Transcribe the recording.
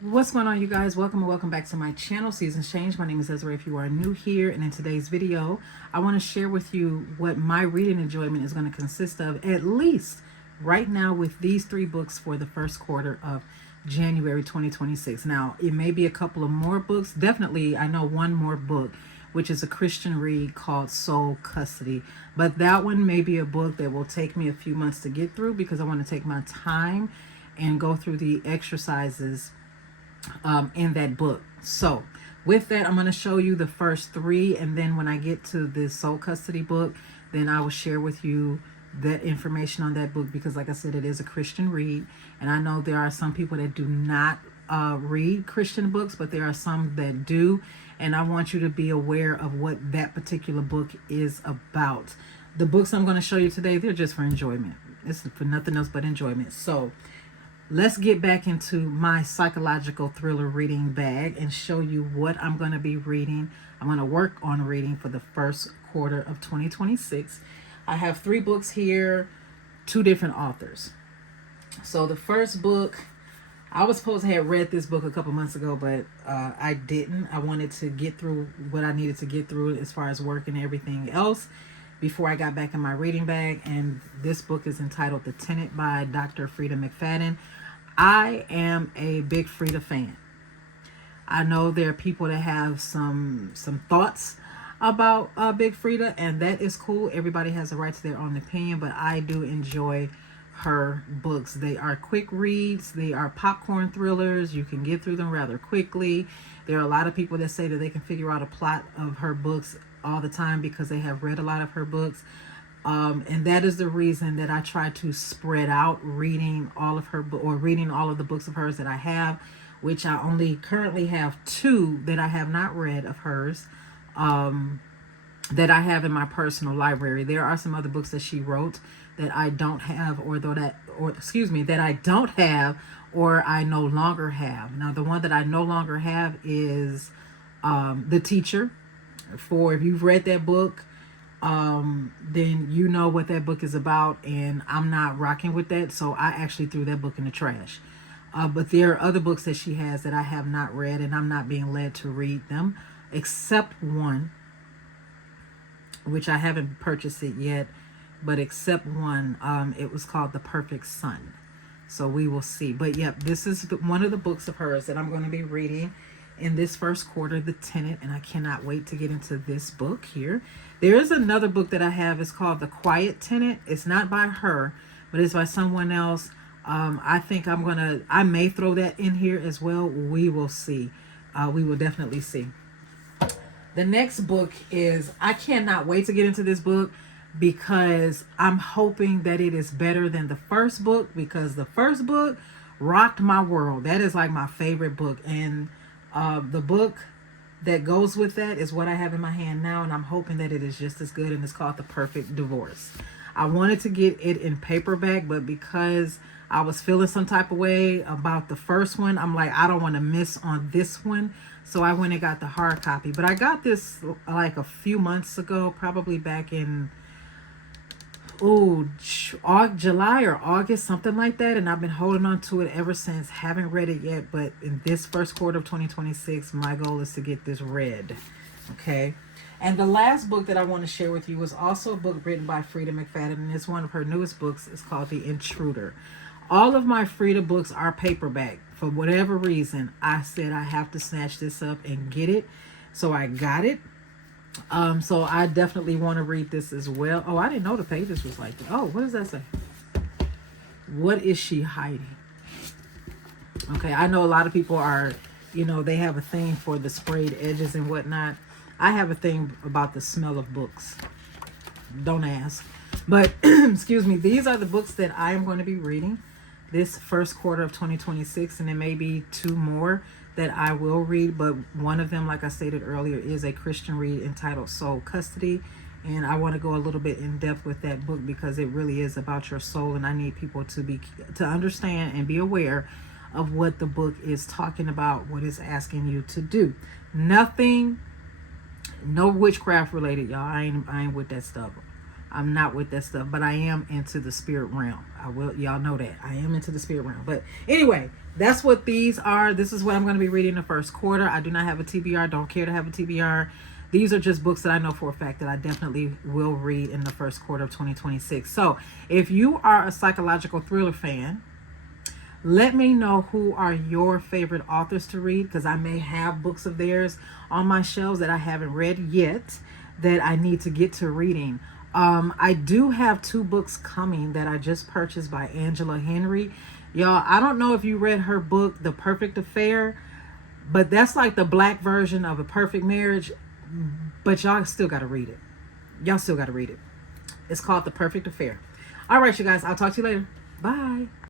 What's going on, you guys? Welcome and welcome back to my channel, Seasons Change. My name is Ezra if you are new here, and in today's video I want to share with you what my reading enjoyment is going to consist of, at least right now, with these three books for the first quarter of January 2026. Now, it may be a couple of more books. Definitely I know one more book, which is a Christian read called Soul Custody, but that one may be a book that will take me a few months to get through because I want to take my time and go through the exercises in that book. So with that, I'm going to show you the first three, and then when I get to the Soul Custody book, then I will share with you that information on that book, because like I said, it is a Christian read, and I know there are some people that do not read Christian books, but there are some that do, and I want you to be aware of what that particular book is about. The books I'm going to show you today, they're just for enjoyment. It's for nothing else but enjoyment. So let's get back into my psychological thriller reading bag and show you what I'm going to be reading. I'm going to work on reading for the first quarter of 2026. I have three books here, two different authors. So the first book, I was supposed to have read this book a couple months ago, but I didn't. I wanted to get through what I needed to get through as far as work and everything else before I got back in my reading bag. And this book is entitled The Tenant by Dr. Frida McFadden. I am a big Frida fan. I know there are people that have some thoughts about Big Frida, and that is cool. Everybody has a right to their own opinion, but I do enjoy her books. They are quick reads. They are popcorn thrillers. You can get through them rather quickly. There are a lot of people that say that they can figure out a plot of her books all the time because they have read a lot of her books. And that is the reason that I try to spread out reading all of her reading all of the books of hers that I have, which I only currently have two that I have not read of hers, that I have in my personal library. There are some other books that she wrote that I don't have, that I don't have, or I no longer have. Now, the one that I no longer have is The Teacher. For if you've read that book, then you know what that book is about, and I'm not rocking with that, so I actually threw that book in the trash. But there are other books that she has that I have not read, and I'm not being led to read them, except one, which I haven't purchased it yet, but except one. It was called The Perfect Son. So we will see. But yep, this is one of the books of hers that I'm going to be reading in this first quarter, The Tenant, and I cannot wait to get into this book here. There is another book that I have. It's called The Quiet Tenant. It's not by her, but it's by someone else. I think I may throw that in here as well. We will see. We will definitely see. The next book is, I cannot wait to get into this book because I'm hoping that it is better than the first book, because the first book rocked my world. That is like my favorite book, and the book that goes with that is what I have in my hand now, and I'm hoping that it is just as good, and it's called The Perfect Divorce. I wanted to get it in paperback, but because I was feeling some type of way about the first one, I'm like, I don't want to miss on this one, so I went and got the hard copy. But I got this like a few months ago, probably back in July or August, something like that, and I've been holding on to it ever since. Haven't read it yet, but in this first quarter of 2026, my goal is to get this read. Okay. And the last book that I want to share with you was also a book written by Frida McFadden, and it's one of her newest books. It's called The Intruder. All of my Frida books are paperback. For whatever reason, I said I have to snatch this up and get it, so I got it. So I definitely want to read this as well. Oh, I didn't know the pages was like that. Oh, what does that say? What is she hiding? Okay, I know a lot of people are, they have a thing for the sprayed edges and whatnot. I have a thing about the smell of books. Don't ask. But, excuse me, these are the books that I am going to be reading this first quarter of 2026, and there may be two more that I will read, but one of them, like I stated earlier, is a Christian read entitled Soul Custody, and I want to go a little bit in depth with that book because it really is about your soul, and I need people to understand and be aware of what the book is talking about, what it's asking you to do. Nothing, no witchcraft related, y'all. I ain't with that stuff. I'm not with that stuff, but I am into the spirit realm. Y'all know that. I am into the spirit realm. But anyway, that's what these are. This is what I'm going to be reading the first quarter. I do not have a TBR. Don't care to have a TBR. These are just books that I know for a fact that I definitely will read in the first quarter of 2026. So if you are a psychological thriller fan, let me know who are your favorite authors to read, because I may have books of theirs on my shelves that I haven't read yet that I need to get to reading. I do have 2 books coming that I just purchased by Angela Henry. Y'all, I don't know if you read her book, The Perfect Affair, but that's like the black version of A Perfect Marriage. But y'all still got to read it. Y'all still got to read it. It's called The Perfect Affair. All right, you guys. I'll talk to you later. Bye.